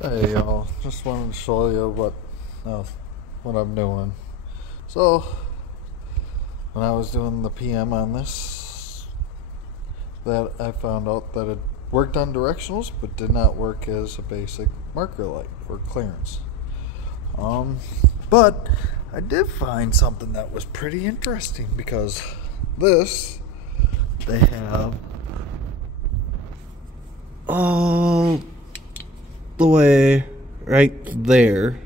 Hey y'all, just wanted to show you what I'm doing. So when I was doing the PM on this, that I found out that it worked on directionals but did not work as a basic marker light or clearance. But I did find something that was pretty interesting because they have all the way right there,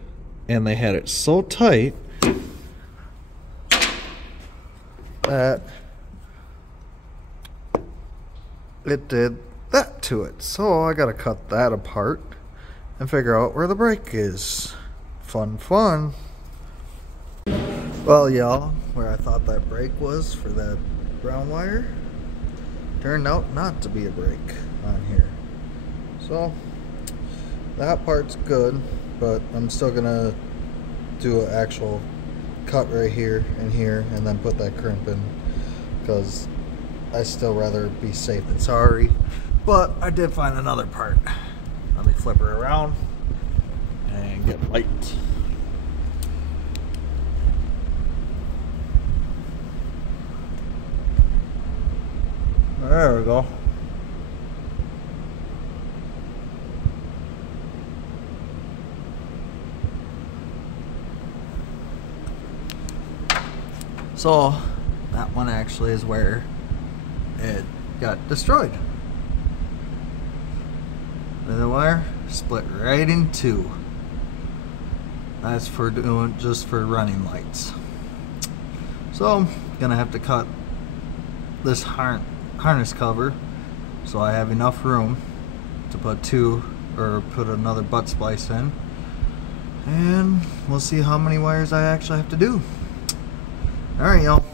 and they had it so tight that it did that to it. So I gotta cut that apart and figure out where the break is. Fun. Well, y'all, where I thought that break was for that brown wire turned out not to be a break on here. So that part's good, but I'm still gonna do an actual cut right here and then put that crimp in, because I still rather be safe than sorry. But I did find another part. Let me flip her around and get light. There we go. So that one actually is where it got destroyed. The wire split right in two. That's for just for running lights. So I'm gonna have to cut this harness cover so I have enough room to put another butt splice in, and we'll see how many wires I actually have to do. Alright, y'all.